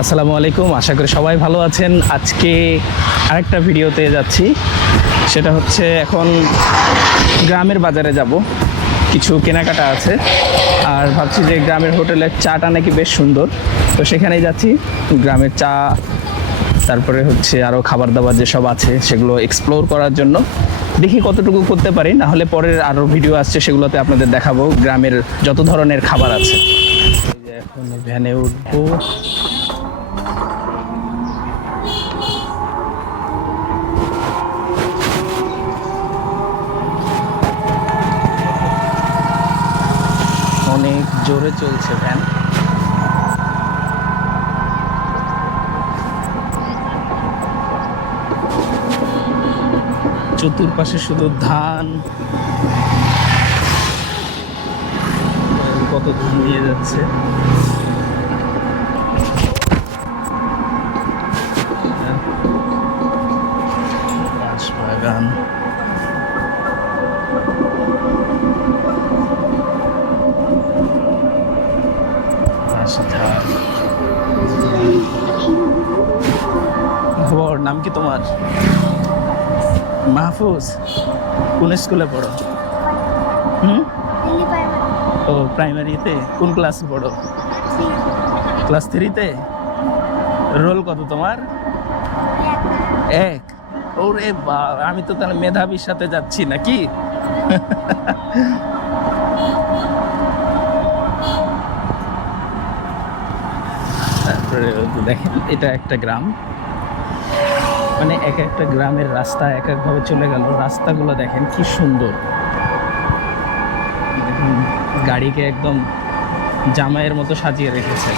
আসসালামু আলাইকুম, আশা করি সবাই ভালো আছেন। আজকে আরেকটা ভিডিওতে যাচ্ছি। সেটা হচ্ছে এখন গ্রামের বাজারে যাব। কিছু কেনাকাটা আছে। আর ভাবছি যে গ্রামের হোটেলের চাটা নাকি বেশ সুন্দর। তো সেখানেই যাচ্ছি। গ্রামের চা, তারপরে হচ্ছে আরও খাবার দাবার যেসব আছে, সেগুলো এক্সপ্লোর করার জন্য। দেখি কতটুকু করতে পারি, না হলে পরের আরও ভিডিও আসছে, সেগুলোতে আপনাদের দেখাবো। গ্রামের যত ধরনের খাবার আছে। এখন ভ্যানে উঠবো। জোরে চলছে ভ্যান চতুর্পাশে শুধু ধান। কত ধান নিয়ে যাচ্ছে। বাগান খবর নাম কি তোমার? মাহফুজ কোন স্কুলে পড়ো? হুম? ও প্রাইমারিতে কোন ক্লাসে পড়ো? ক্লাস থ্রিতে রোল কত তোমার? এক। ওরে বা আমি তো তাহলে মেধাবীর সাথে যাচ্ছি নাকি তারপরে ওই যে দেখেন, এটা একটা গ্রাম। মানে এক একটা গ্রামের রাস্তা এক একভাবে চলে গেল। রাস্তাগুলো দেখেন, কি সুন্দর। গাড়িকে একদম জামাইয়ের মতো সাজিয়ে রেখেছে।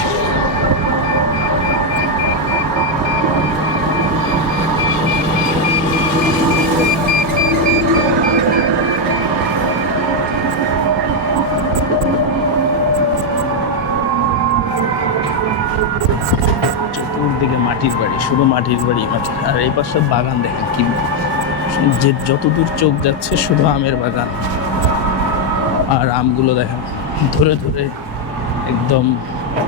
মাটির বাড়ি, শুধু মাটির বাড়ি আর এই পাশে বাগান দেখেন কি যে যতদূর চোখ যাচ্ছে শুধু আমের বাগান। আর আমগুলো দেখেন, ধরে ধরে একদম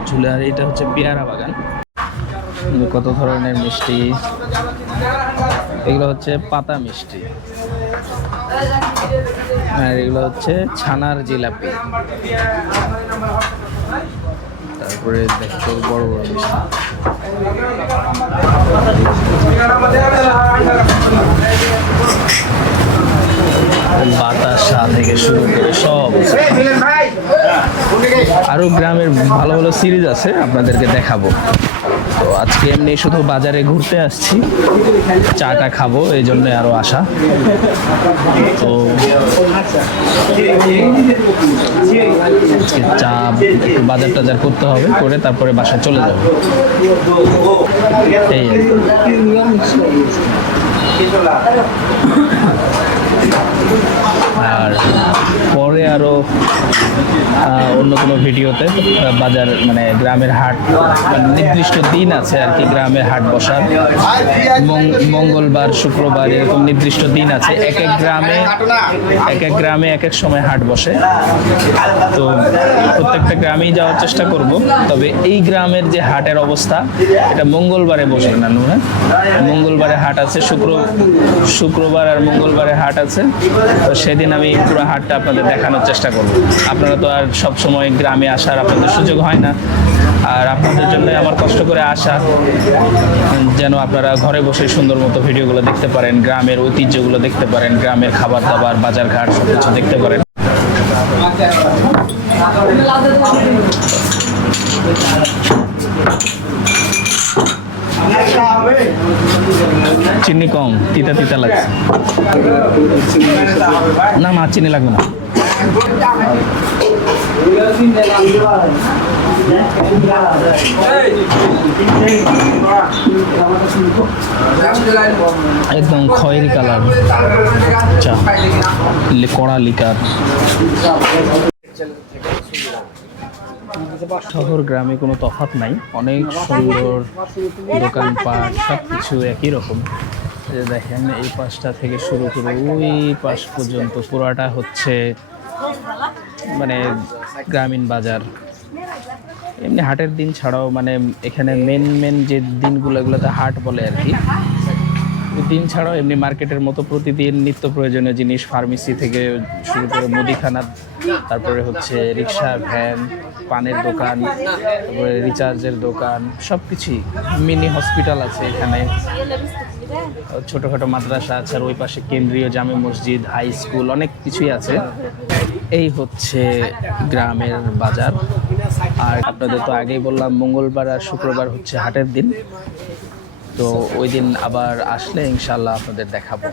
ঝুলে, আর এটা হচ্ছে পেয়ারা বাগান। কত ধরনের মিষ্টি? এগুলো হচ্ছে পাতা মিষ্টি। আর এগুলো হচ্ছে ছানার জিলাপি। তারপরে দেখতে বড় বড় মিষ্টি। বাতাসা থেকে শুরু করে সব। আরও গ্রামের ভালো ভালো সিরিজ আছে আপনাদেরকে দেখাবো। আজকে এমনি শুধু বাজারে ঘুরতে আসছি। চাটা খাব এই জন্য আরও আসা তো আজকে চা বাজার টাজার করতে হবে, করে তারপরে বাসায় চলে যাব। এই অন্য কোনো ভিডিওতে বাজার মানে গ্রামের হাট মানে নির্দিষ্ট দিন আছে আর কি গ্রামের হাট বসার। মঙ্গলবার, শুক্রবার এরকম নির্দিষ্ট দিন আছে। এক এক গ্রামে, এক এক গ্রামে এক এক সময় হাট বসে। তো প্রত্যেকটা গ্রামেই যাওয়ার চেষ্টা করব। তবে এই গ্রামের যে হাটের অবস্থা, এটা মঙ্গলবারে বসে না নুরা মঙ্গলবারে হাট আছে, শুক্র, শুক্রবার আর মঙ্গলবারে হাট আছে। তো সেদিন আমি পুরো হাটটা আপনাদের দেখানোর চেষ্টা করব। আপনারা তো আর সব সময় গ্রামে আসার আপনাদের সুযোগ হয় না। আর আপনাদের জন্য আমার কষ্ট করে আসা, যেন আপনারা ঘরে বসে সুন্দর মতো ভিডিওগুলো দেখতে পারেন, গ্রামের ঐতিহ্যগুলো দেখতে পারেন, গ্রামের খাবার দাবার বাজার ঘাট সব কিছু দেখতে পারেন। চিনি কম, তিতা তিতা লাগছে। না মা চিনি লাগবে না। একদম খয়েরি কালার। লে- কড়া লিকার শহর, গ্রামে কোনো তফাৎ নাই। অনেক সুন্দর দোকান দোকানপাট সব কিছু একই রকম। দেখেন, এই পাশটা থেকে শুরু করে ওই পাশ পর্যন্ত পুরাটা হচ্ছে মানে গ্রামীণ বাজার। এমনি হাটের দিন ছাড়াও মানে এখানে মেন মেন যে দিনগুলো এগুলোতে হাট বলে আর কি। দিন ছাড়াও এমনি মার্কেটের মতো প্রতিদিন নিত্য প্রয়োজনীয় জিনিস ফার্মেসি থেকে শুরু করে মুদিখানা, তারপরে হচ্ছে রিক্সা ভ্যান পানের দোকান, তারপরে রিচার্জের দোকান সব কিছুই মিনি হসপিটাল আছে এখানে। ছোটোখাটো মাদ্রাসা আছে আর ওই পাশে কেন্দ্রীয় জামে মসজিদ হাই স্কুল অনেক কিছুই আছে। এই হচ্ছে গ্রামের বাজার। আর আপনাদের তো আগেই বললাম, মঙ্গলবার আর শুক্রবার হচ্ছে হাটের দিন। তো ওই দিন আবার আসলে ইনশাল্লাহ আপনাদের দেখাবো।